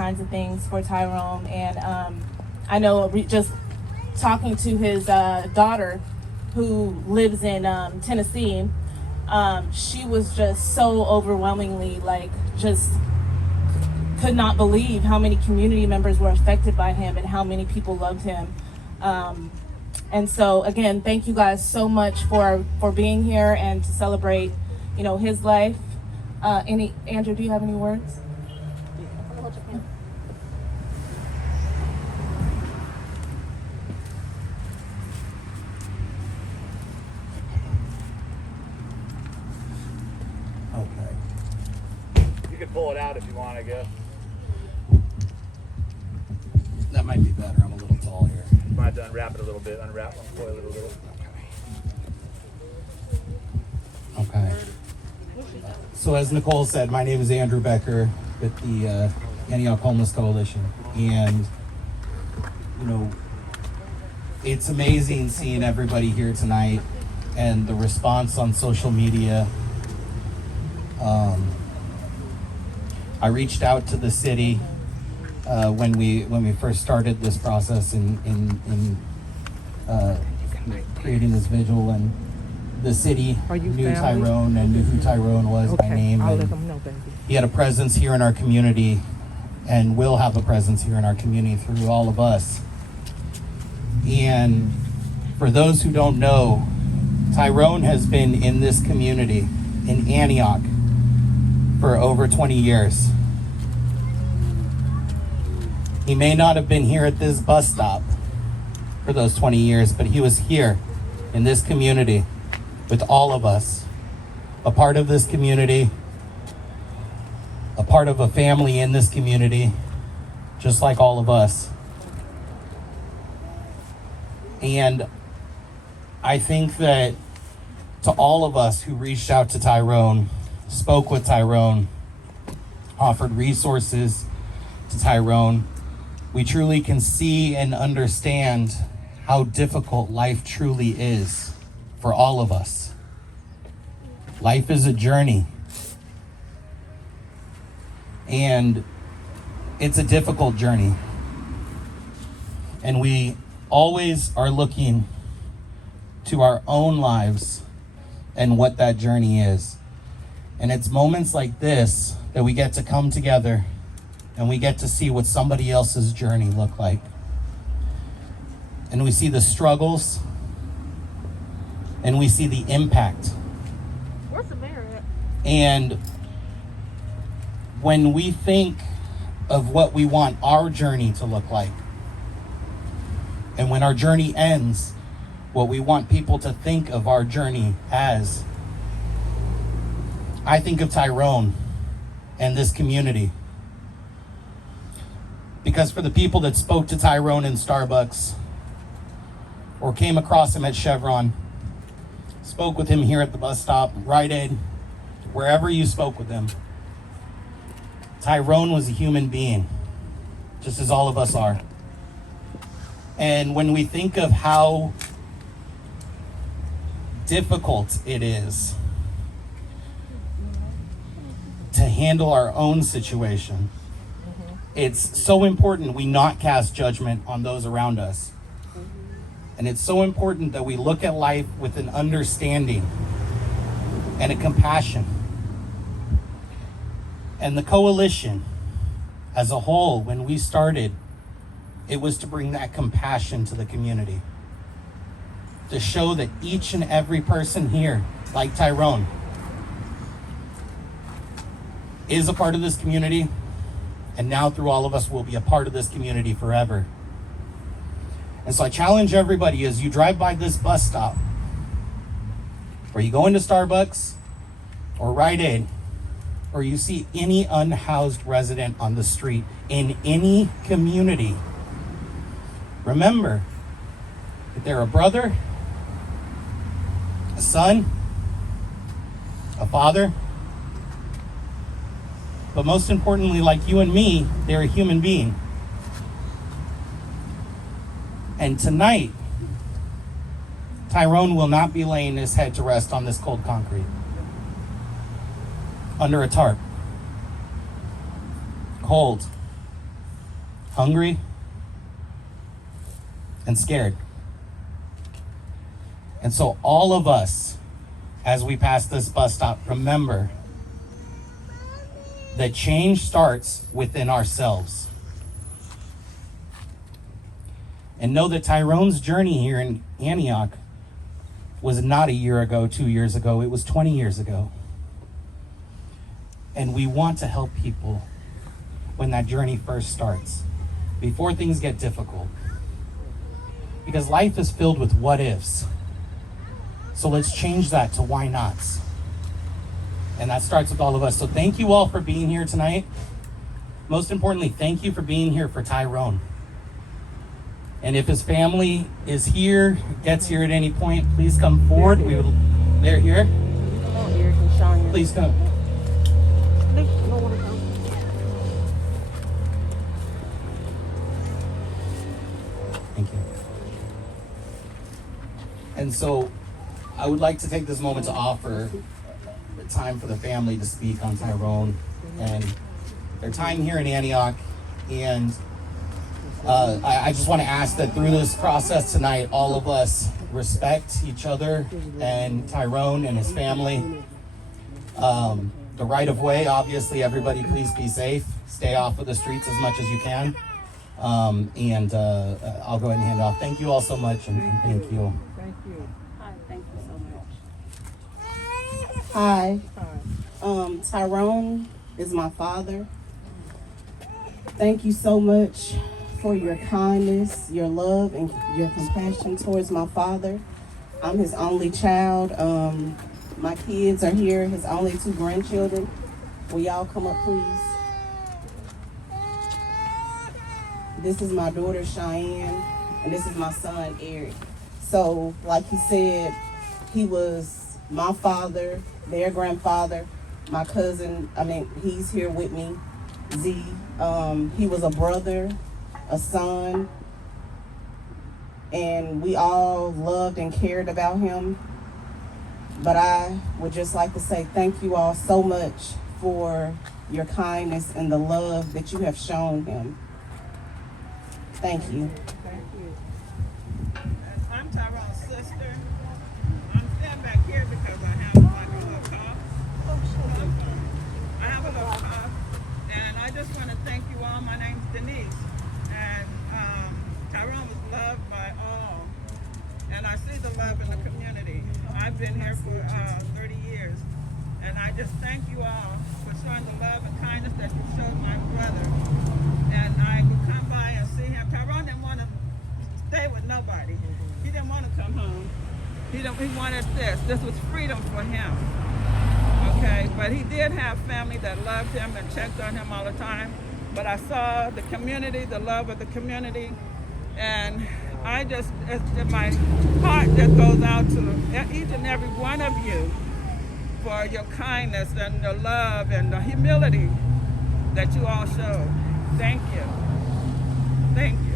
kinds of things for Tyrone. And I know just talking to his daughter, who lives in Tennessee, she was just so overwhelmingly, like, just could not believe how many community members were affected by him and how many people loved him. And so again, thank you guys so much for being here and to celebrate, you know, his life. Andrew, do you have any words? Okay. You can pull it out if you want, I guess. That might be better. I'm a little tall here. You might have to unwrap it a little bit. Unwrap, uncoil it a little. Okay. So as Nicole said, my name is Andrew Becker with the Antioch Homeless Coalition. And, you know, it's amazing seeing everybody here tonight and the response on social media. I reached out to the city when we first started this process in creating this vigil, and the city knew Tyrone and knew who Tyrone was by name. I'll And let them know, baby. he had a presence here in our community and will have a presence here in our community through all of us. And for those who don't know, Tyrone has been in this community in Antioch for over 20 years. He may not have been here at this bus stop for those 20 years, but he was here in this community with all of us, a part of this community, a part of a family in this community, just like all of us. And I think that to all of us who reached out to Tyrone, spoke with Tyrone, offered resources to Tyrone, we truly can see and understand how difficult life truly is for all of us. Life is a journey. And it's a difficult journey. And we always are looking to our own lives and what that journey is. And it's moments like this that we get to come together and we get to see what somebody else's journey look like. And we see the struggles and we see the impact. Where's the mayor at? And when we think of what we want our journey to look like, and when our journey ends, what we want people to think of our journey as, I think of Tyrone and this community. Because for the people that spoke to Tyrone in Starbucks, or came across him at Chevron, spoke with him here at the bus stop, Rite Aid, wherever you spoke with him, Tyrone was a human being, just as all of us are. And when we think of how difficult it is to handle our own situation, it's so important we not cast judgment on those around us. And it's so important that we look at life with an understanding and a compassion. And the coalition as a whole, when we started, it was to bring that compassion to the community. To show that each and every person here, like Tyrone, is a part of this community, and now through all of us will be a part of this community forever. And so I challenge everybody, as you drive by this bus stop, or you go into Starbucks or Rite Aid, or you see any unhoused resident on the street in any community, remember that they're a brother, a son, a father, but most importantly, like you and me, they're a human being. And tonight, Tyrone will not be laying his head to rest on this cold concrete, under a tarp, cold, hungry, and scared. And so all of us, as we pass this bus stop, remember that change starts within ourselves. And know that Tyrone's journey here in Antioch was not a year ago, 2 years ago, it was 20 years ago. And we want to help people when that journey first starts, before things get difficult. Because life is filled with what ifs. So let's change that to why nots. And that starts with all of us. So thank you all for being here tonight. Most importantly, thank you for being here for Tyrone. And if his family is here, gets here at any point, please come forward. They're here. Please come. Thank you. And so I would like to take this moment to offer the time for the family to speak on Tyrone and their time here in Antioch. And I just want to ask that through this process tonight, all of us respect each other and Tyrone and his family. The right of way, obviously, everybody please be safe. Stay off of the streets as much as you can. And I'll go ahead and hand it off. Thank you all so much, and thank you. Thank you. Hi, thank you so much. Hi. Tyrone is my father. Thank you so much for your kindness, your love, and your compassion towards my father. I'm his only child. My kids are here, his only 2 grandchildren. Will y'all come up, please? This is my daughter, Cheyenne, and this is my son, Eric. So, like he said, he was my father, their grandfather, my cousin, he's here with me, Z. He was a brother, a son, and we all loved and cared about him. But I would just like to say thank you all so much for your kindness and the love that you have shown him. Thank you. Thank you. I'm Tyrone's sister. I'm standing back here because I have like a little cough. I have a little cough. And I just want to thank you all. My name's Denise. And Tyrone was loved by all. And I see the love in the community. I've been here for 30 years. And I just thank you all for showing the love and kindness that you showed my brother. And I would come by and see him. Tyrone didn't want to stay with nobody. He didn't want to come home. He wanted this. This was freedom for him. Okay, but he did have family that loved him and checked on him all the time. But I saw the community, the love of the community, and my heart just goes out to each and every one of you for your kindness and the love and the humility that you all showed. Thank you. Thank you.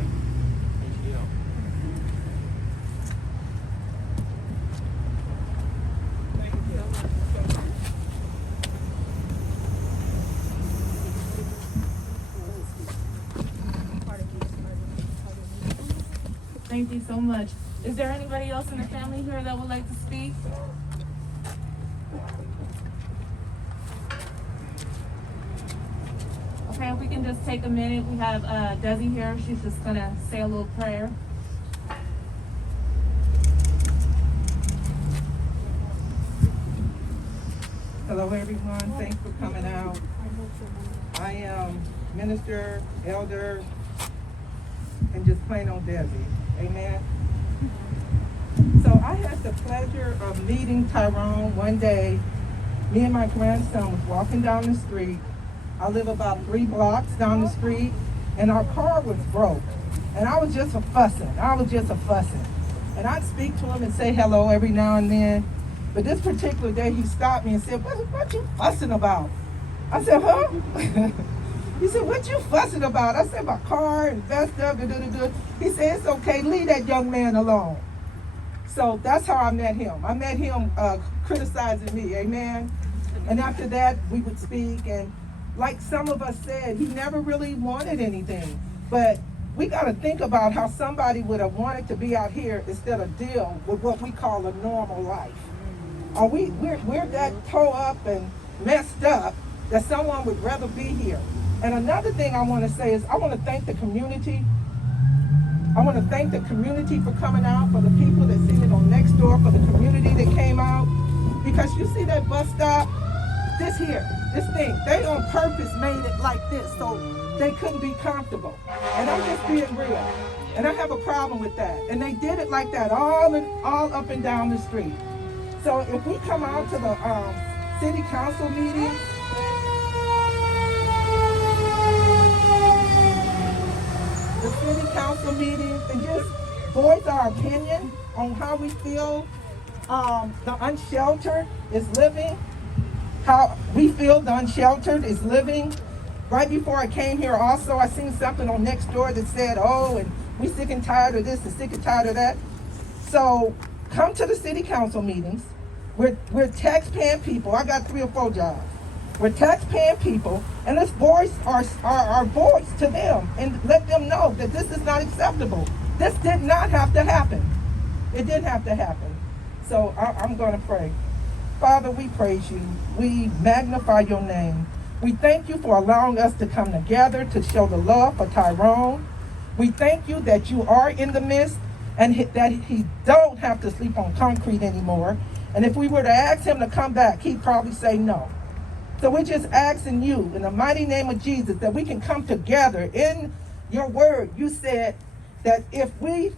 Thank you so much. Is there anybody else in the family here that would like to speak? Okay, if we can just take a minute. We have Desi here. She's just gonna say a little prayer. Hello, everyone. Thanks for coming out. I am minister, elder, and just plain old Desi. Amen. So I had the pleasure of meeting Tyrone one day. Me and my grandson was walking down the street. I live about 3 blocks down the street, and our car was broke. And I was just a fussing. And I'd speak to him and say hello every now and then. But this particular day, he stopped me and said, what you fussing about? I said, huh? He said, what you fussing about? I said, my car and messed up. He said, it's okay, leave that young man alone. So that's how I met him. I met him criticizing me, amen? And after that, we would speak, and like some of us said, he never really wanted anything. But we got to think about how somebody would have wanted to be out here instead of deal with what we call a normal life. Are we're that toe up and messed up that someone would rather be here. And another thing I want to say is I want to thank the community. I want to thank the community for coming out, for the people that seen it on Nextdoor, for the community that came out. Because you see that bus stop, this thing, they on purpose made it like this so they couldn't be comfortable. And I'm just being real. And I have a problem with that. And they did it like that all up and down the street. So if we come out to the city council meetings, and just voice our opinion on how we feel the unsheltered is living, how we feel the unsheltered is living. Right before I came here also, I seen something on Nextdoor that said, oh, and we sick and tired of this and sick and tired of that. So come to the city council meetings. We're tax-paying people. I got 3 or 4 jobs. We're tax-paying people, and let's voice our voice to them and let them know that this is not acceptable. This did not have to happen. It didn't have to happen. So I'm going to pray. Father, we praise you. We magnify your name. We thank you for allowing us to come together to show the love for Tyrone. We thank you that you are in the midst and that he don't have to sleep on concrete anymore. And if we were to ask him to come back, he'd probably say no. So we're just asking you in the mighty name of Jesus that we can come together in your word. You said that if we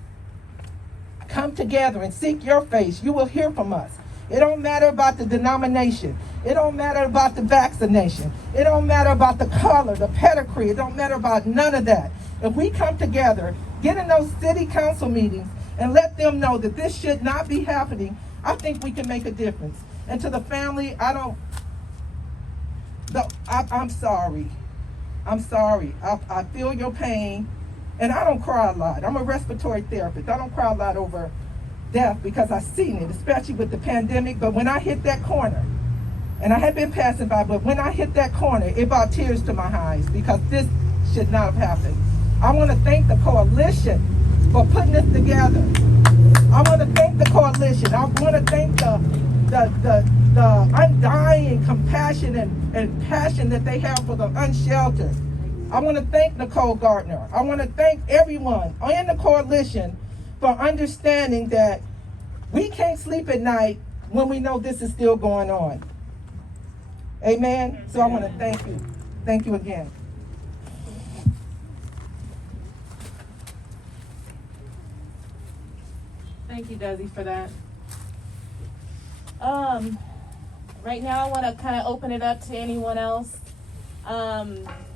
come together and seek your face, you will hear from us. It don't matter about the denomination. It don't matter about the vaccination. It don't matter about the color, the pedigree. It don't matter about none of that. If we come together, get in those city council meetings and let them know that this should not be happening, I think we can make a difference. And to the family, I'm sorry. I'm sorry. I feel your pain. And I don't cry a lot. I'm a respiratory therapist. I don't cry a lot over death because I've seen it, especially with the pandemic. But when I hit that corner, and I had been passing by, but when I hit that corner, it brought tears to my eyes because this should not have happened. I want to thank the coalition for putting this together. I want to thank the coalition. I want to thank the undying compassion and passion that they have for the unsheltered. I want to thank Nicole Gardner. I want to thank everyone in the coalition for understanding that we can't sleep at night when we know this is still going on. Amen? So I want to thank you. Thank you again. Thank you, Desi, for that. Right now I want to kind of open it up to anyone else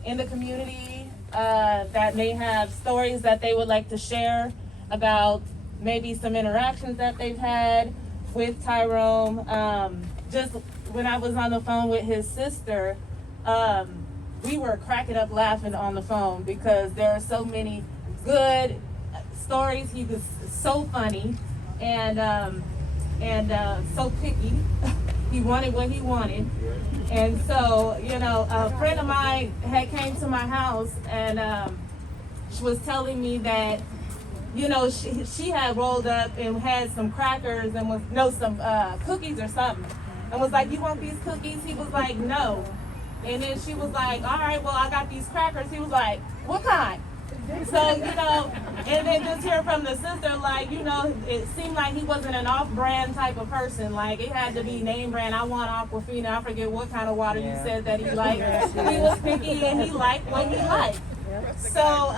in the community that may have stories that they would like to share about maybe some interactions that they've had with Tyrone. Just when I was on the phone with his sister, we were cracking up laughing on the phone because there are so many good stories. He was so funny and so picky. He wanted what he wanted. And so, a friend of mine had came to my house and she was telling me that, she had rolled up and had some crackers and some cookies or something. And was like, you want these cookies? He was like, no. And then she was like, all right, well, I got these crackers. He was like, what kind? So, and then just hear from the sister, like, it seemed like he wasn't an off-brand type of person. Like, it had to be name brand. I want Aquafina. I forget what kind of water you said that he liked. He was picky and he liked what he liked. So,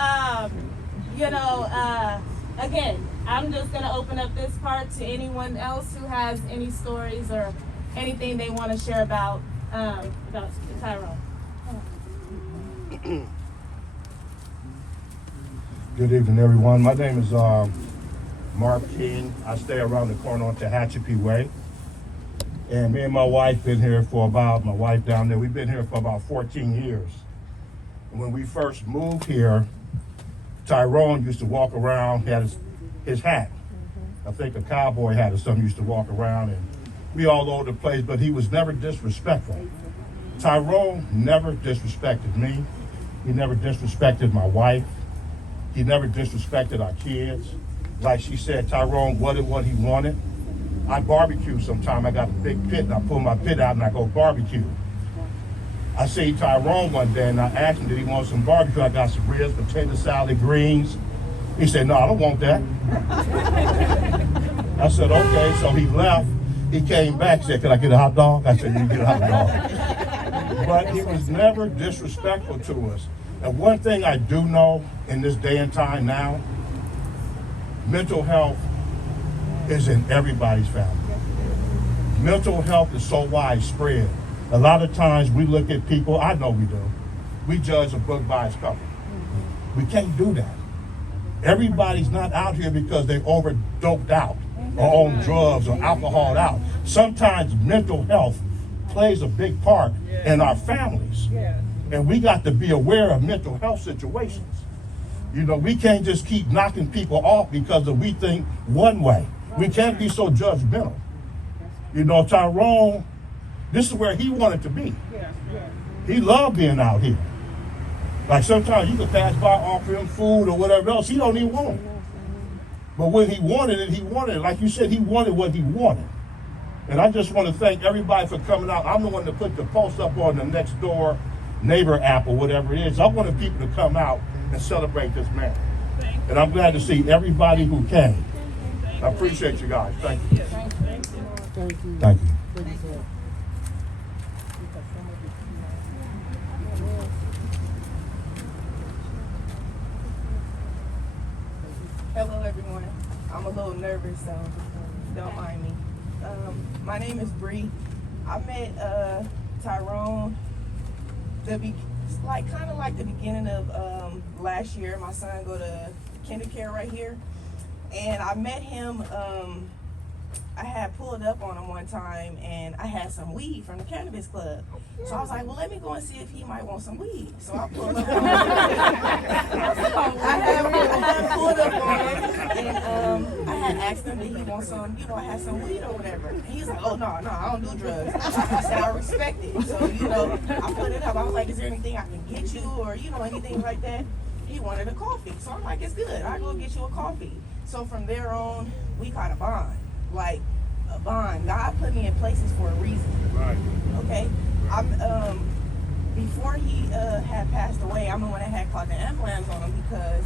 again, I'm just going to open up this part to anyone else who has any stories or anything they want to share about Tyrone. Good evening, everyone. My name is Mark King. I stay around the corner on Tehachapi Way. And me and my wife been here for my wife down there, we've been here for about 14 years. And when we first moved here, Tyrone used to walk around, had his hat. I think a cowboy hat or something, used to walk around and be all over the place, but he was never disrespectful. Tyrone never disrespected me. He never disrespected my wife. He never disrespected our kids. Like she said, Tyrone wanted what he wanted. I barbecue sometime. I got a big pit and I pull my pit out and I go barbecue. I see Tyrone one day and I asked him, did he want some barbecue? I got some ribs, potato salad, greens. He said, no, I don't want that. I said, okay. So he left. He came back, he said, can I get a hot dog? I said, you can get a hot dog. But he was never disrespectful to us. And one thing I do know in this day and time now, mental health is in everybody's family. Mental health is so widespread. A lot of times we look at people, I know we do, we judge a book by its cover. We can't do that. Everybody's not out here because they overdoped out or on drugs or alcohol out. Sometimes mental health plays a big part in our families. And we got to be aware of mental health situations. You know, we can't just keep knocking people off because we think one way. We can't be so judgmental. You know, Tyrone, this is where he wanted to be. He loved being out here. Like sometimes you could pass by, offer him food or whatever else. He don't even want it. But when he wanted it, he wanted it. Like you said, he wanted what he wanted. And I just want to thank everybody for coming out. I'm the one that put the post up on the next door neighbor app or whatever it is. I wanted people to come out and celebrate this man. And I'm glad to see everybody who came. I appreciate you guys. Thank you. Thank you. Hello everyone. I'm a little nervous, so don't mind me. My name is Bree. I met Tyrone kind of like the beginning of last year. My son go to kindergarten right here, and I met him. I had pulled up on him one time, and I had some weed from the cannabis club. So I was like, well, let me go and see if he might want some weed. So I pulled up on him. I had pulled up on him, and I had asked him, did he want some, I had some weed or whatever. And he's like, oh, no, I don't do drugs. I said, I respect it. So, I put it up. I was like, is there anything I can get you or, anything like that? He wanted a coffee. So I'm like, it's good. I'll go get you a coffee. So from there on, we caught a bond. Like a bond. God put me in places for a reason. Right. Okay. Before he had passed away, I'm the one that had called the ambulance on him because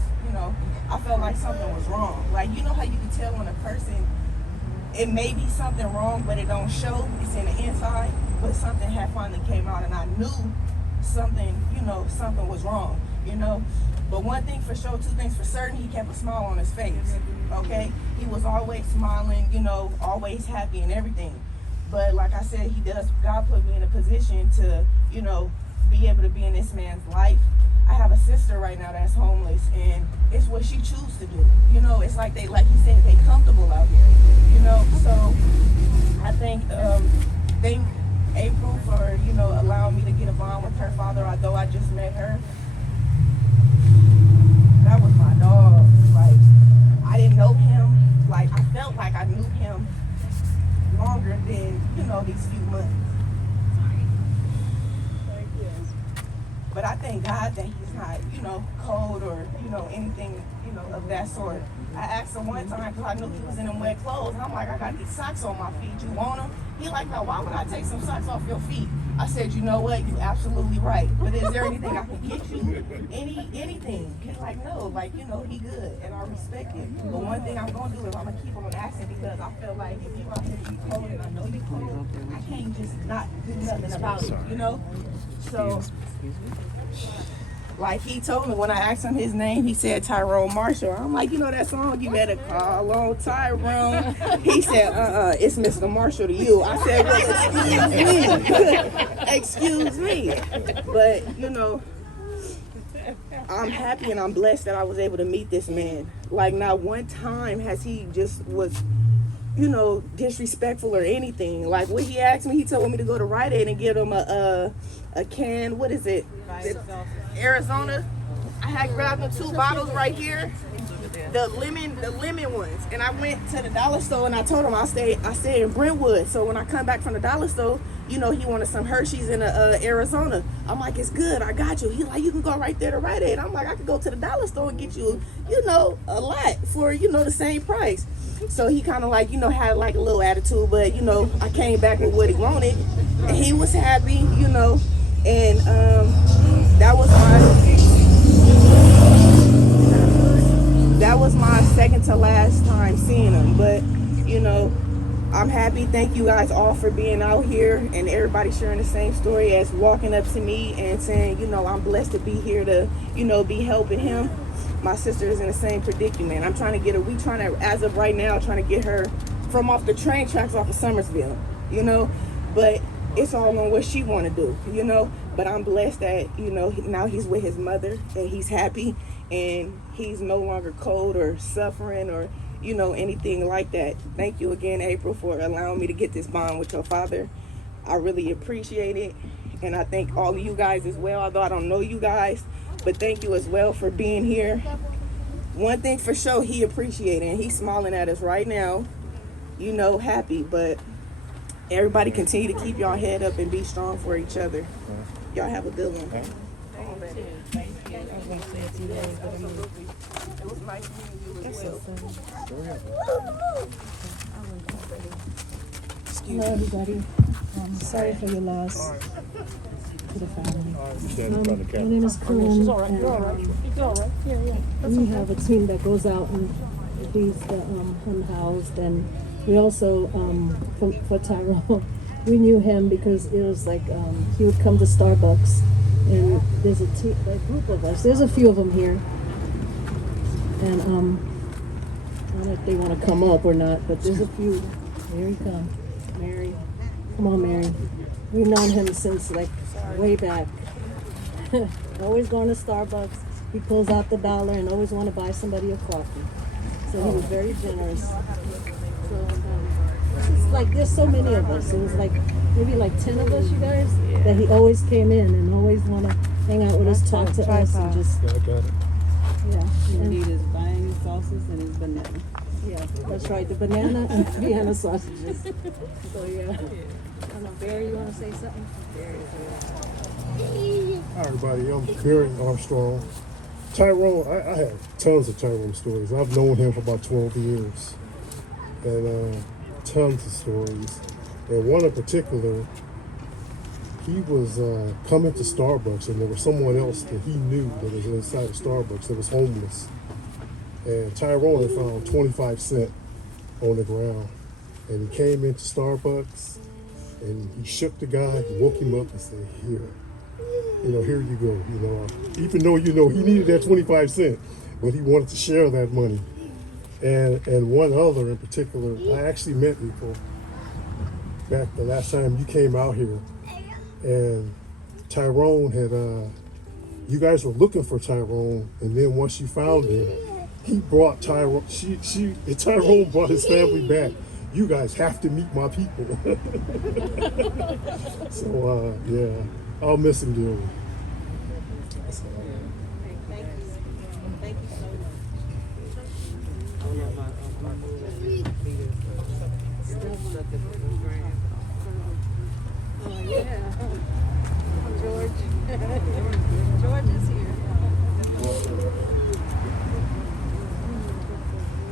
I felt like something was wrong. Like how you can tell when a person, it may be something wrong, but it don't show. It's in the inside, but something had finally came out, and I knew something. Something was wrong. But one thing for sure, two things for certain, he kept a smile on his face, okay? He was always smiling, always happy and everything. But like I said, God put me in a position to, be able to be in this man's life. I have a sister right now that's homeless, and it's what she chooses to do. It's like he said, they comfortable out here, So I thank April for, allowing me to get a bond with her father, although I just met her. That was my dog. Like, I didn't know him. Like, I felt like I knew him longer than, these few months. Thank you. But I thank God that he's not, cold or, anything, of that sort. I asked him one time, because I knew he was in them wet clothes, and I'm like, I got these socks on my feet. You want them? He like, no, why would I take some socks off your feet? I said, you know what? You're absolutely right. But is there anything I can get you? Anything? He's like, no, he good. And I respect it. But one thing I'm going to do is I'm going to keep on asking because I feel like if you out here be cold and I know you cold, I can't just not do nothing about it, So, like he told me when I asked him his name, he said Tyrone Marshall. I'm like, that song, you better call on Tyrone. He said, it's Mr. Marshall to you. I said, well, excuse me. But, I'm happy and I'm blessed that I was able to meet this man. Like, not one time has he just was, disrespectful or anything. Like, when he asked me, he told me to go to Rite Aid and get him a can, what is it? Arizona. I had grabbed the 2 bottles right here, the lemon ones, and I went to the dollar store and I told him I stay in Brentwood. So when I come back from the dollar store, he wanted some Hershey's in Arizona. I'm like, it's good, I got you. He like, you can go right there to Rite Aid. I'm like, I could go to the dollar store and get you, a lot for, the same price. So he kind of like, had like a little attitude, but, I came back with what he wanted and he was happy, and that was my second to last time seeing him. But, I'm happy. Thank you guys all for being out here and everybody sharing the same story as walking up to me and saying, I'm blessed to be here to, be helping him. My sister is in the same predicament. I'm trying to get her, as of right now, trying to get her from off the train tracks off of Summersville, but it's all on what she want to do, but I'm blessed that, now he's with his mother and he's happy and he's no longer cold or suffering or, anything like that. Thank you again, April, for allowing me to get this bond with your father. I really appreciate it. And I thank all of you guys as well, although I don't know you guys, but thank you as well for being here. One thing for sure, he appreciated, and he's smiling at us right now, happy, but everybody continue to keep y'all head up and be strong for each other. Y'all have a good one. Thank you. I was going to say it to you guys, but it was nice meeting you as well. Hello, everybody. Sorry for your loss to the family. My name is Corinne. She's all right. You're all right. You're all right. Yeah. We have a team that goes out and feeds the unhoused, and we also for Tyrone, we knew him because it was like he would come to Starbucks, and there's a group of us. There's a few of them here, and I don't know if they want to come up or not, but there's a few. Here he comes. Mary. Come on, Mary. We've known him since like way back. Always going to Starbucks. He pulls out the dollar and always want to buy somebody a coffee. So he was very generous. So it's like there's so many of us. It was like maybe like 10 of us, you guys, that he always came in and always want to hang out with us, talk to us, and just. I got it. Yeah. You need his buying his sauces and his banana. Yeah, that's right. The banana and Vienna sausages. So yeah. I don't know, Barry, you want to say something? Hi everybody, I'm Barry Armstrong. Tyrone, I have tons of Tyrone stories. I've known him for about 12 years. And tons of stories. And one in particular, he was coming to Starbucks and there was someone else that he knew that was inside of Starbucks that was homeless. And Tyrone had found 25 cents on the ground. And he came into Starbucks and he shook the guy, he woke him up and said, here you go, even though, he needed that 25 cents, but he wanted to share that money. And one other in particular, I actually met April back the last time you came out here. And Tyrone had, you guys were looking for Tyrone, and then once you found him, he brought Tyrone, Tyrone brought his family back. You guys have to meet my people. So, yeah, I'll miss him dearly. Thank you so much. Oh yeah. George. George is here.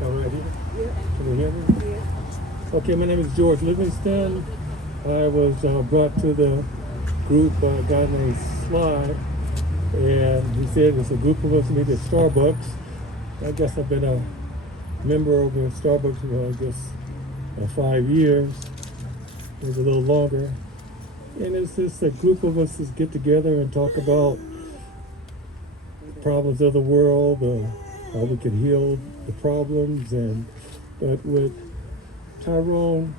All right here? Can you hear me? Okay, my name is George Livingston. I was brought to the group by a guy named Sly, and he said there's a group of us meet at Starbucks. I guess I've been a member over at Starbucks for 5 years, maybe a little longer. And it's just a group of us that get together and talk about problems of the world, how we can heal the problems. But with Tyrone,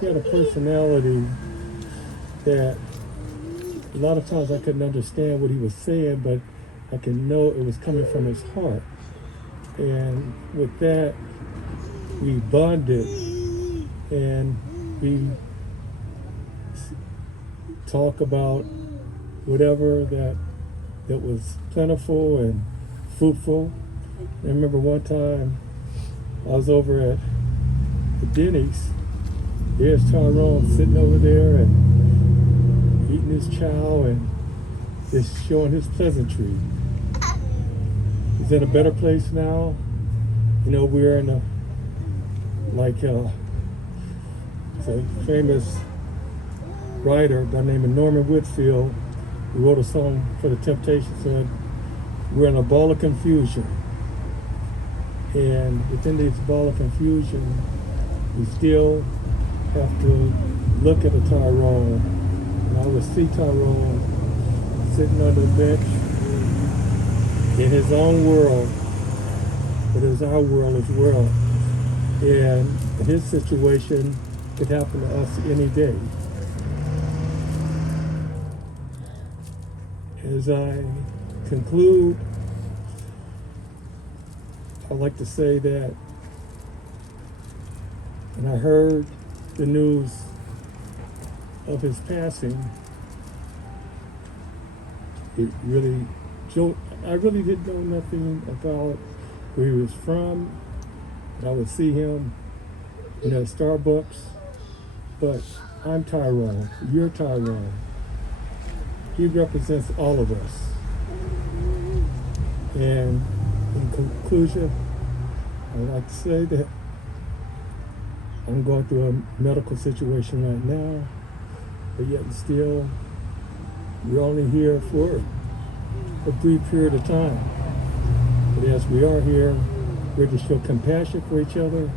he had a personality that a lot of times I couldn't understand what he was saying, but I could know it was coming from his heart. And with that, we bonded and we talk about whatever that was plentiful and fruitful. I remember one time I was over at the Denny's. There's Tyrone sitting over there and eating his chow, and just showing his pleasantry. He's in a better place now. You know, we're in a, like, it's a famous writer by the name of Norman Whitfield, who wrote a song for the Temptations, said, we're in a ball of confusion. And within this ball of confusion, we still have to look at a Tyrone. And I would see Tyrone sitting on the bench in his own world, but it's our world as well. And his situation could happen to us any day. As I conclude, I'd like to say that when I heard the news of his passing, it really, I really didn't know nothing about where he was from. I would see him at Starbucks, but I'm Tyrone, you're Tyrone. He represents all of us. And in conclusion, I'd like to say that I'm going through a medical situation right now, but yet and still, we're only here for a brief period of time. But as we are here, we're to show compassion for each other,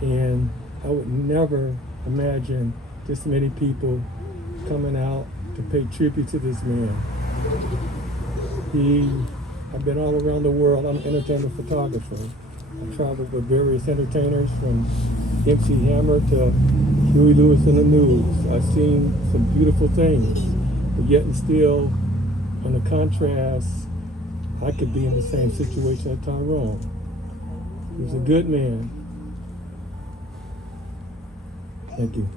and I would never imagine this many people coming out to pay tribute to this man. I've been all around the world. I'm an entertainment photographer. I traveled with various entertainers from MC Hammer to Huey Lewis and the News. I've seen some beautiful things, but yet and still, on the contrast, I could be in the same situation as Tyrone. He was a good man. Thank you.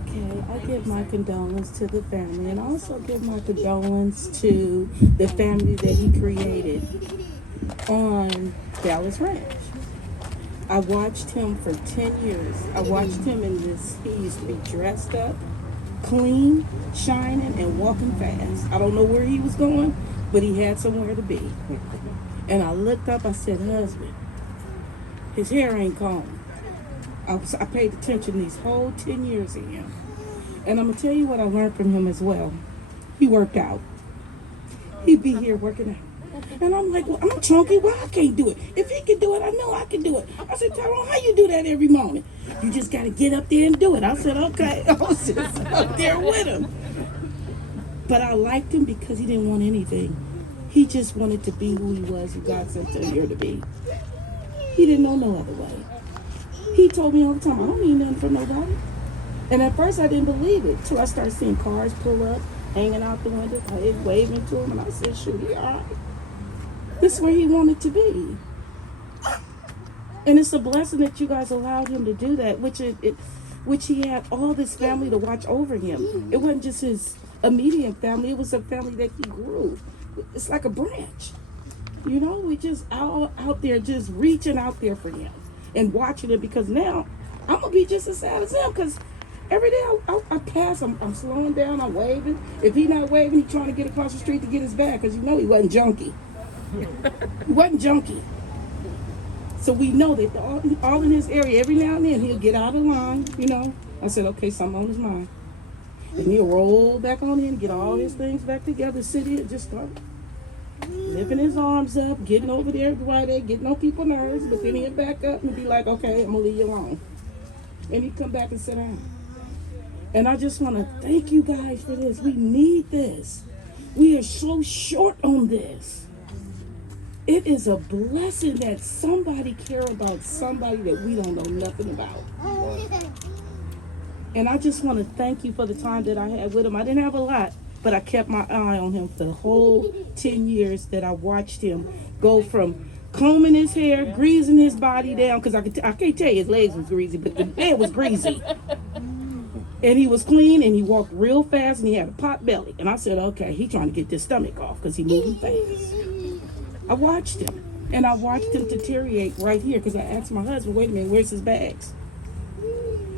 Okay, I give my condolence to the family, and I also give my condolence to the family that he created on Dallas Ranch. I watched him for 10 years. I watched him in this, he used to be dressed up, clean, shining, and walking fast. I don't know where he was going, but he had somewhere to be. And I looked up, I said, husband, his hair ain't combed. I paid attention these whole 10 years of him. And I'm going to tell you what I learned from him as well. He worked out. He'd be here working out. And I'm like, well, I'm chunky. Why I can't do it? If he can do it, I know I can do it. I said, Tyrone, how you do that every morning? You just got to get up there and do it. I said, okay. I was just up there with him. But I liked him because he didn't want anything. He just wanted to be who he was, who God sent him here to be. He didn't know no other way. He told me all the time, I don't need nothing from nobody. And at first I didn't believe it, till I started seeing cars pull up, hanging out the window, waving to him, and I said, shoot, he all right. This is where he wanted to be. And it's a blessing that you guys allowed him to do that, which he had all this family to watch over him. It wasn't just his immediate family, it was a family that he grew. It's like a branch. You know, we just out there just reaching out there for him and watching it, because now I'm going to be just as sad as him, because every day I pass, I'm slowing down, I'm waving. If he's not waving, he's trying to get across the street to get his bag, because you know he wasn't junky. He wasn't junky. So we know that all in his area, every now and then he'll get out of line, you know. I said, okay, something on his mind. And he'll roll back on in, get all his things back together, sit here and just start lifting his arms up, getting over there right there, getting on people's nerves, but then he'll back up and be like, okay, I'm gonna leave you alone. And he'd come back and sit down. And I just want to thank you guys for this. We need this. We are so short on this. It is a blessing that somebody care about somebody that we don't know nothing about. And I just want to thank you for the time that I had with him. I didn't have a lot, but I kept my eye on him for the whole 10 years that I watched him go from combing his hair, greasing his body down, because I can't tell you his legs was greasy, but the head was greasy. And he was clean, and he walked real fast, and he had a pot belly. And I said, okay, he trying to get this stomach off because he moving fast. I watched him. And I watched him deteriorate right here because I asked my husband, wait a minute, where's his bags?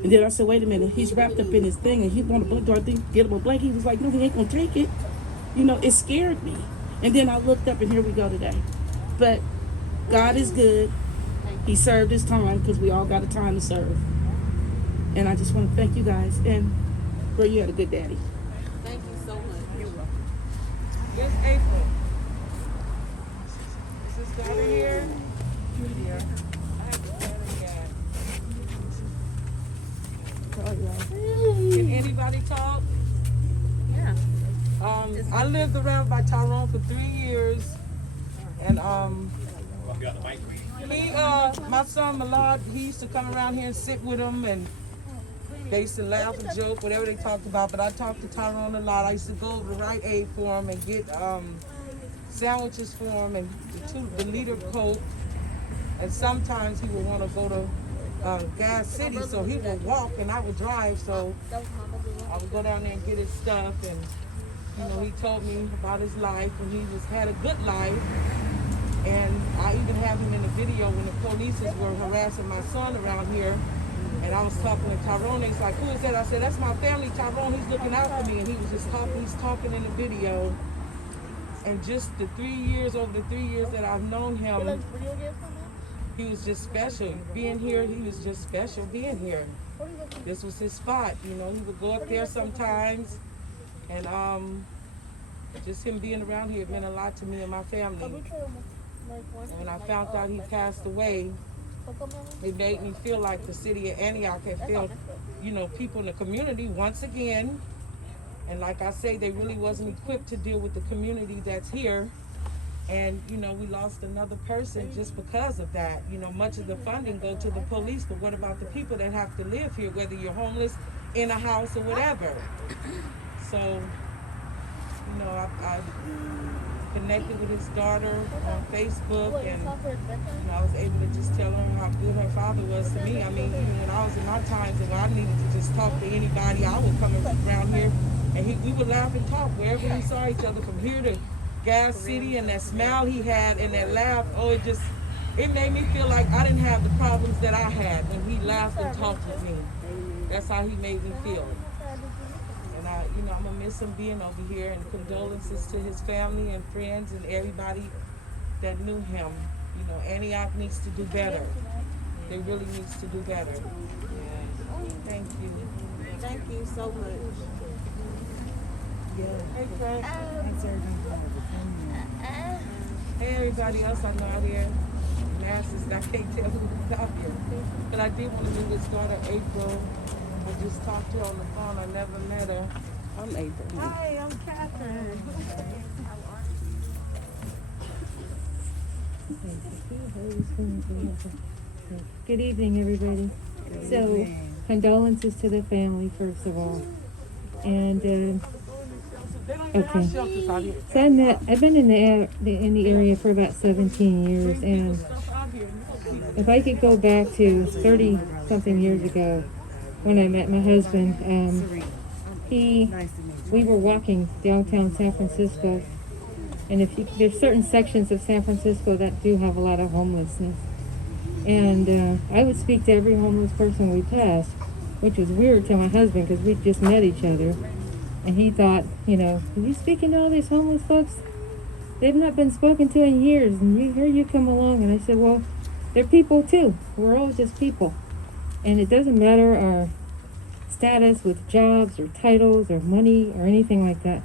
And then I said, wait a minute, he's wrapped up in his thing and he want a blanket. Do I think get him a blanket? He was like, no, he ain't gonna take it. You know, it scared me. And then I looked up and here we go today. But God is good. He served his time because we all got a time to serve. And I just want to thank you guys. And girl, you had a good daddy. Thank you so much. You're welcome. Miss April. Is this daughter here? Yeah. I have the daughter yet. Can anybody talk? Yeah. I lived around by Tyrone for 3 years, and my son Millard, he used to come around here and sit with him, and they used to laugh and joke, whatever they talked about. But I talked to Tyrone a lot. I used to go over to Rite Aid for him and get sandwiches for him and the liter Coke. And sometimes he would want to go to Gas City, so he would walk and I would drive. So I would go down there and get his stuff, and you know, he told me about his life, and he had a good life. And I even have him in the video when the police were harassing my son around here. And I was talking to Tyrone, and he's like, who is that? I said, that's my family, Tyrone, he's looking out for me. And he was just talking, he's talking in the video. And just over the 3 years that I've known him, he was just special. Being here, he was just special being here. This was his spot, you know, he would go up there sometimes. And just him being around here meant a lot to me and my family. And when I found out he passed away, it made me feel like the city of Antioch had failed, you know, people in the community once again. And like I say, they really wasn't equipped to deal with the community that's here. And, you know, we lost another person just because of that. You know, much of the funding go to the police, but what about the people that have to live here, whether you're homeless, in a house, or whatever? So, you know, I connected with his daughter on Facebook, and you know, I was able to just tell her how good her father was to me. I mean, even when I was in my times and when I needed to just talk to anybody, I would come around here and we would laugh and talk wherever we saw each other, from here to Gas City. And that smile he had and that laugh, it made me feel like I didn't have the problems that I had when he laughed and talked with me. That's how he made me feel. And I'm gonna miss him being over here, and condolences to his family and friends and everybody that knew him. You know, Antioch needs to do better. They really needs to do better. Yeah. Thank you. Thank you so much. Yeah. Hey, Frank. Hey, everybody else I know out here. Masses, I can't tell who's out here. But I did want to meet his daughter, April. I just talked to her on the phone. I never met her. I'm April. Hi, I'm Catherine. Good evening, everybody. So, condolences to the family, first of all. And, okay. So I've been in the area for about 17 years, and if I could go back to 30-something years ago, when I met my husband, we were walking downtown San Francisco, and there's certain sections of San Francisco that do have a lot of homelessness, and I would speak to every homeless person we passed, which was weird to my husband because we just met each other, and he thought, you know, are you speaking to all these homeless folks? They've not been spoken to in years, and here you come along. And I said, well, they're people too. We're all just people. And it doesn't matter our status with jobs or titles or money or anything like that.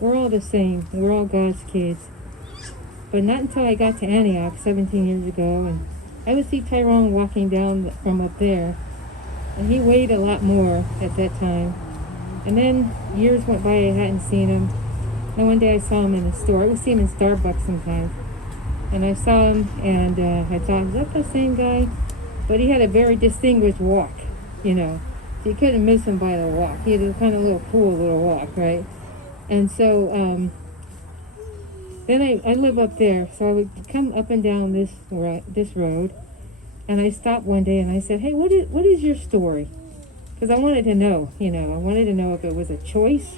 We're all the same. We're all God's kids. But not until I got to Antioch 17 years ago, and I would see Tyrone walking down from up there, and he weighed a lot more at that time. And then years went by, I hadn't seen him. And one day I saw him in the store. I would see him in Starbucks sometimes. And I saw him, and I thought, is that the same guy? But he had a very distinguished walk, you know. So you couldn't miss him by the walk. He had a kind of little cool little walk, right? And so then I live up there. So I would come up and down this road. And I stopped one day and I said, hey, what is your story? Because I wanted to know, you know. I wanted to know if it was a choice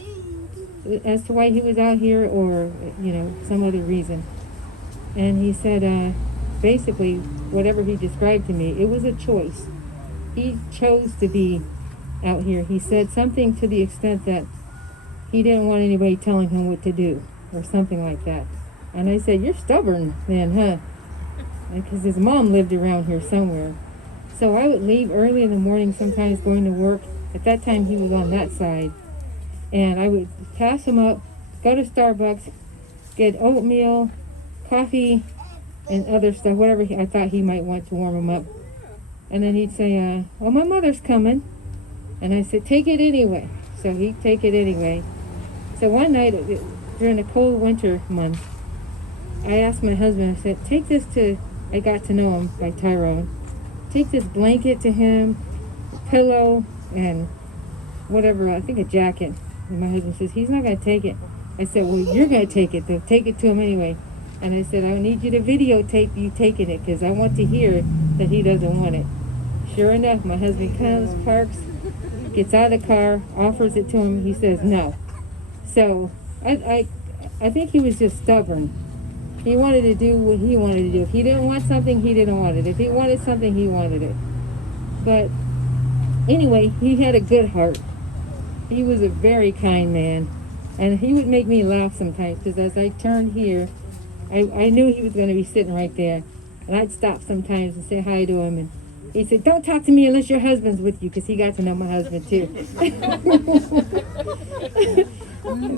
as to why he was out here or, you know, some other reason. And he said, basically, whatever he described to me, it was a choice. He chose to be out here. He said something to the extent that he didn't want anybody telling him what to do, or something like that. And I said, "You're stubborn then, huh?" Because his mom lived around here somewhere. So I would leave early in the morning, sometimes going to work. At that time, he was on that side. And I would pass him up, go to Starbucks, get oatmeal, coffee, and other stuff, whatever I thought he might want to warm him up. And then he'd say, "Well, my mother's coming." And I said, "Take it anyway." So he'd take it anyway. So one night, during the cold winter month, I asked my husband, I said, "Take this to," I got to know him by Tyrone, "take this blanket to him, pillow, and whatever, I think a jacket." And my husband says, "He's not going to take it." I said, "Well, you're going to take it, though. Take it to him anyway." And I said, "I need you to videotape you taking it, because I want to hear that he doesn't want it." Sure enough, my husband comes, parks, gets out of the car, offers it to him. He says no. So I think he was just stubborn. He wanted to do what he wanted to do. If he didn't want something, he didn't want it. If he wanted something, he wanted it. But anyway, he had a good heart. He was a very kind man. And he would make me laugh sometimes, because as I turned here, I knew he was going to be sitting right there. And I'd stop sometimes and say hi to him. And he said, "Don't talk to me unless your husband's with you," because he got to know my husband too.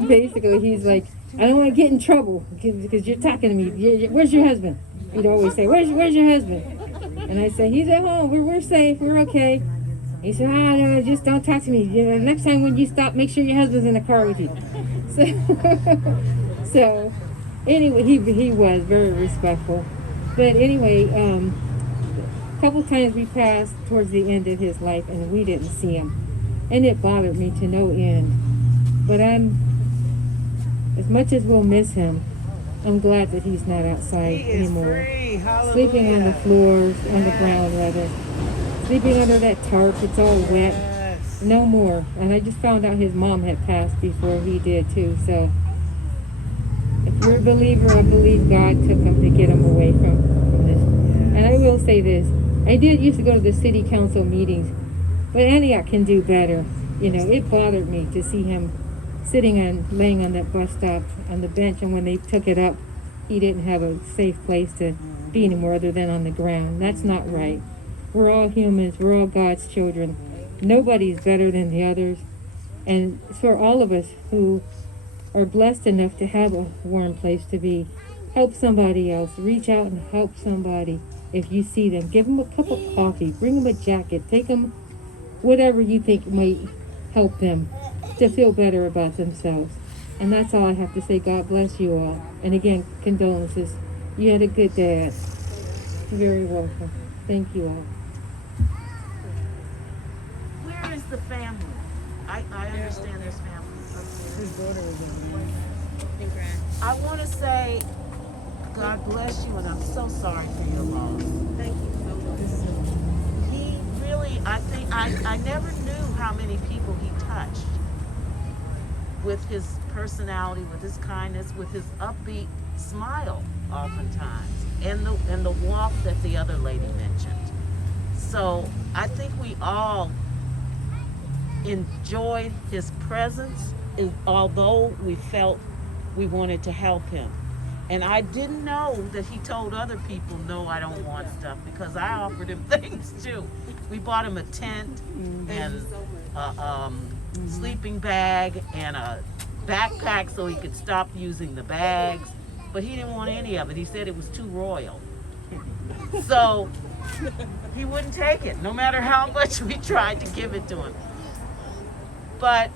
Basically, he's like, "I don't want to get in trouble because you're talking to me. Where's your husband?" He'd always say, "Where's your husband?" And I say, "He's at home. We're safe. We're okay." He said, No, just don't talk to me. Next time when you stop, make sure your husband's in the car with you." So anyway, he was very respectful. But anyway, a couple times we passed towards the end of his life and we didn't see him. And it bothered me to no end. But as much as we'll miss him, I'm glad that he's not outside anymore. Sleeping on the floors, on the ground rather. Sleeping under that tarp, it's all wet. No more. And I just found out his mom had passed before he did too. So if you're a believer, I believe God took him to get him away from this. And I will say this. I did used to go to the city council meetings, but Antioch can do better. It bothered me to see him laying on that bus stop on the bench, and when they took it up, he didn't have a safe place to be anymore other than on the ground. That's not right. We're all humans. We're all God's children. Nobody's better than the others. And for all of us who are blessed enough to have a warm place to be, help somebody else. Reach out and help somebody. If you see them, give them a cup of coffee. Bring them a jacket. Take them whatever you think might help them to feel better about themselves. And that's all I have to say. God bless you all. And again, condolences. You had a good dad. You're very welcome. Thank you all. Where is the family? I understand there's family. His daughter was in the I want to say, God bless you, and I'm so sorry for your loss. Thank you so much. He really, I never knew how many people he touched with his personality, with his kindness, with his upbeat smile oftentimes, and the walk that the other lady mentioned. So I think we all enjoyed his presence, although we felt we wanted to help him. And I didn't know that he told other people, "No, I don't want stuff," because I offered him things too. We bought him a tent and a sleeping bag and a backpack so he could stop using the bags. But he didn't want any of it. He said it was too royal. So he wouldn't take it, no matter how much we tried to give it to him. But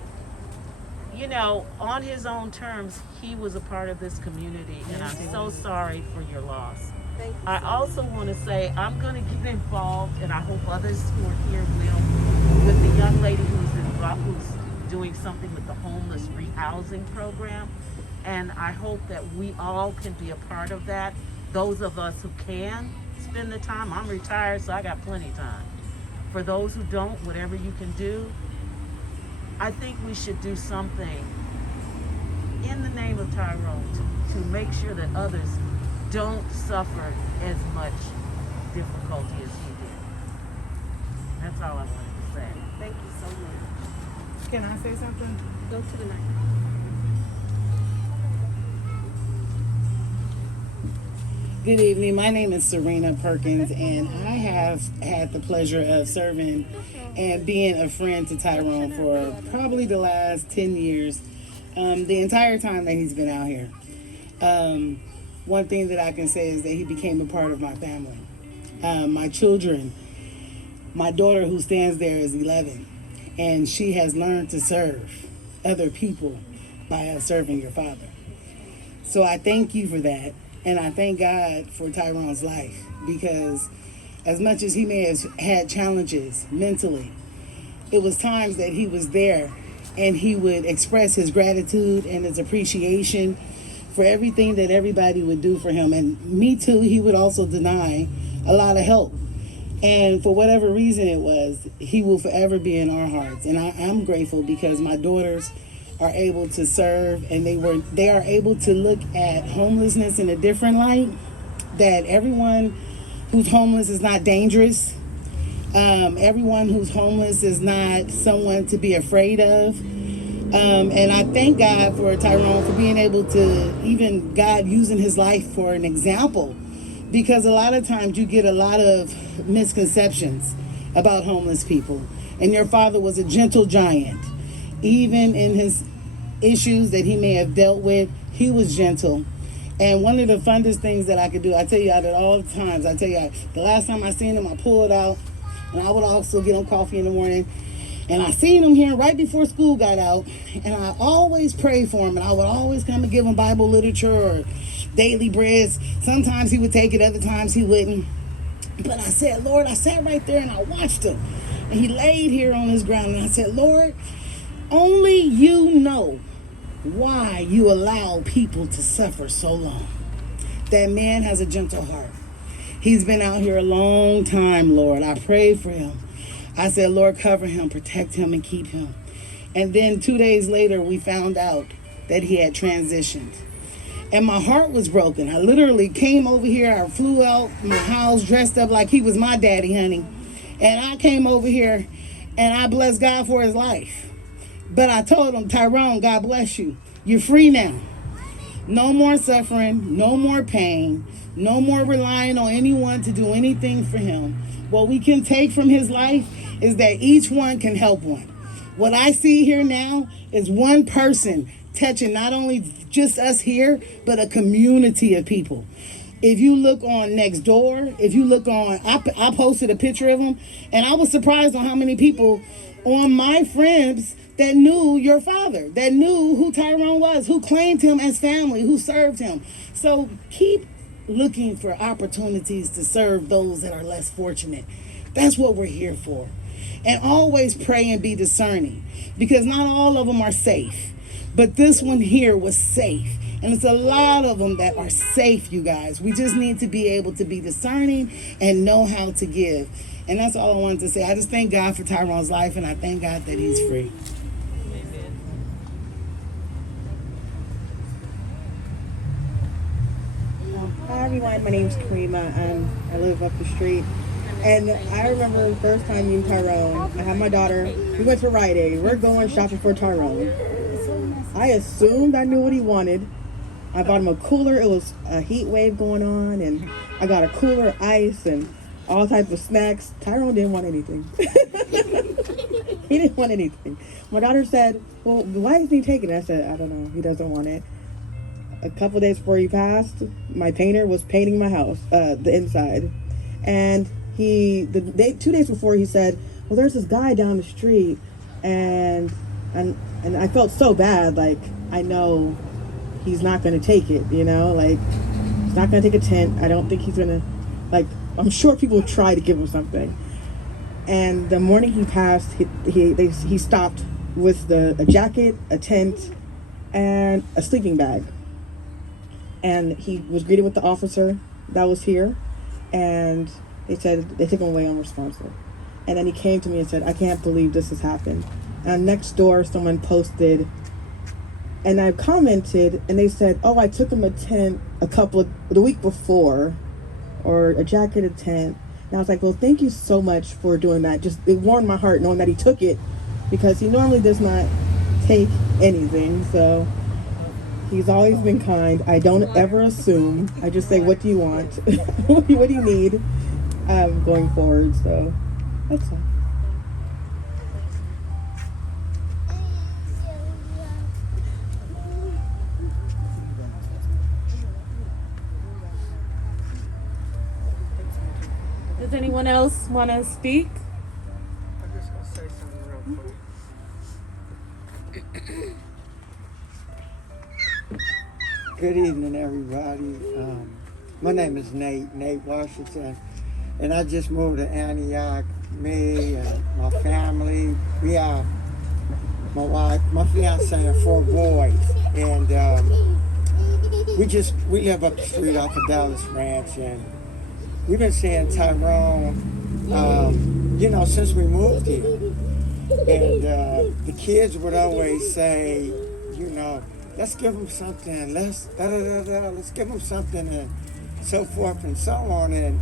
on his own terms, he was a part of this community, and I'm so sorry for your loss. I also want to say I'm going to get involved, and I hope others who are here will, with the young lady who's doing something with the homeless rehousing program. And I hope that we all can be a part of that. Those of us who can spend the time. I'm retired, so I got plenty of time. For those who don't, whatever you can do, I think we should do something in the name of Tyrone to make sure that others don't suffer as much difficulty as he did. That's all I wanted to say. Thank you so much. Can I say something? Go to the mic. Good evening. My name is Serena Perkins, and I have had the pleasure of serving and being a friend to Tyrone for probably the last 10 years, the entire time that he's been out here. One thing that I can say is that he became a part of my family. My children, my daughter who stands there is 11, and she has learned to serve other people by us serving your father. So I thank you for that. And I thank God for Tyrone's life, because as much as he may have had challenges mentally, it was times that he was there and he would express his gratitude and his appreciation for everything that everybody would do for him. And me too, he would also deny a lot of help. And for whatever reason it was, he will forever be in our hearts. And I'm grateful because my daughters are able to serve, and they are able to look at homelessness in a different light, that everyone who's homeless is not dangerous. Everyone who's homeless is not someone to be afraid of. And I thank God for Tyrone for being able to, even God using his life for an example, because a lot of times you get a lot of misconceptions about homeless people. And your father was a gentle giant. Even in his issues that he may have dealt with, he was gentle. And one of the funnest things that I could do, I tell you, out of all the times, I tell you, the last time I seen him, I pulled out, and I would also get him coffee in the morning. And I seen him here right before school got out, and I always prayed for him, and I would always come and give him Bible literature or daily bread. Sometimes he would take it, other times he wouldn't. But I said, Lord, I sat right there and I watched him. And he laid here on his ground, and I said, Lord, only you know why you allow people to suffer so long. That man has a gentle heart. He's been out here a long time, Lord. I prayed for him. I said, Lord, cover him, protect him, and keep him. And then 2 days later, we found out that he had transitioned. And my heart was broken. I literally came over here. I flew out my house dressed up like he was my daddy, honey. And I came over here, and I blessed God for his life. But I told him, Tyrone, God bless you. You're free now. No more suffering, no more pain, no more relying on anyone to do anything for him. What we can take from his life is that each one can help one. What I see here now is one person touching not only just us here, but a community of people. If you look on Nextdoor, if you look on, I posted a picture of him, and I was surprised on how many people on my friends that knew your father, that knew who Tyrone was, who claimed him as family, who served him. So keep looking for opportunities to serve those that are less fortunate. That's what we're here for. And always pray and be discerning, because not all of them are safe. But this one here was safe. And it's a lot of them that are safe, you guys. We just need to be able to be discerning and know how to give. And that's all I wanted to say. I just thank God for Tyrone's life, and I thank God that he's free. Hi everyone, my name is Karima, and I live up the street. And I remember the first time meeting Tyrone. I had my daughter. We went to Rite Aid. We're going shopping for Tyrone. I assumed I knew what he wanted. I bought him a cooler. It was a heat wave going on, and I got a cooler, ice, and all types of snacks. Tyrone didn't want anything. He didn't want anything. My daughter said, well, why isn't he taking it? I said, I don't know. He doesn't want it. A couple days before he passed, my painter was painting my house, the inside. And 2 days before, he said, well, there's this guy down the street. And I felt so bad. Like, I know he's not going to take it, you know? Like, he's not going to take a tent. I don't think he's going to, like, I'm sure people try to give him something. And the morning he passed, he stopped with a jacket, a tent, and a sleeping bag. And he was greeted with the officer that was here, and they said they took him away unresponsive. And then he came to me and said, I can't believe this has happened. And next door, someone posted And I commented, and they said, "Oh, I took him a tent the week before, or a jacket a tent." And I was like, "Well, thank you so much for doing that." Just it warmed my heart knowing that he took it, because he normally does not take anything. So he's always been kind. I don't ever assume. I just say, "What do you want? What do you need?" Going forward. So that's all. Does anyone else want to speak? I'm just gonna say something real quick. Good evening, everybody. My name is Nate Washington, and I just moved to Antioch. Me and my family, we have my wife, my fiance, and 4 boys, and we live up the street off of Dallas Ranch, and we've been seeing Tyrone, since we moved here. And the kids would always say, let's give them something, let's give them something, and so forth and so on. And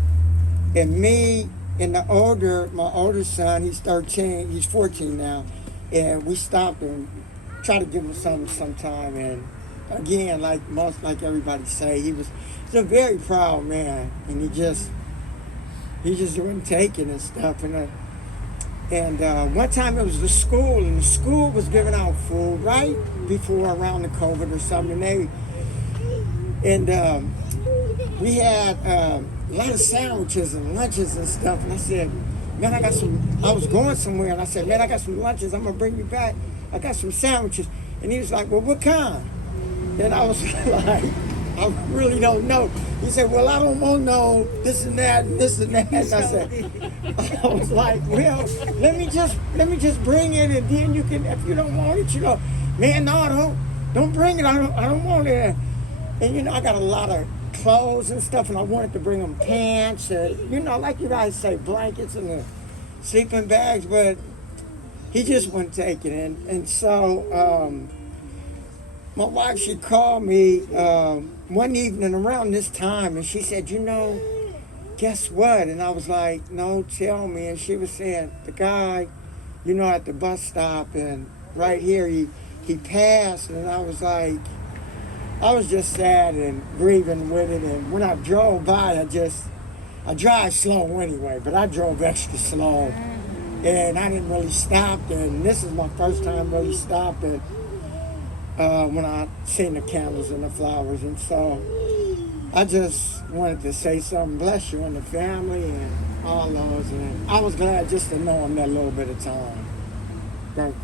me and my older son, he's 13, he's 14 now, and we stopped and tried to give him something sometime. And again, like everybody say, he's a very proud man, and he just wouldn't take it and stuff. And one time it was the school, and the school was giving out food right before around the COVID or something. And we had a lot of sandwiches and lunches and stuff. And I said, man, I was going somewhere, and I said, man, I got some lunches. I'm gonna bring you back. I got some sandwiches. And he was like, well, what kind? And I was like, I really don't know. He said, well, I don't want no this and that and this and that. And I was like, well, let me just bring it, and then you can, if you don't want it, man, no, don't bring it. I don't want it. And I got a lot of clothes and stuff, and I wanted to bring them pants, and like you guys say, blankets and the sleeping bags, but he just wouldn't take it. And so my wife, she called me one evening around this time, and she said, guess what? And I was like, no, tell me. And she was saying, the guy, at the bus stop and right here, he passed. And I was like, I was just sad and grieving with it. And when I drove by, I drive slow anyway, but I drove extra slow. And I didn't really stop. And this is my first time really stopping when I seen the candles and the flowers. And so I just wanted to say something, bless you and the family and all those. And I was glad just to know him that little bit of time. Thank you.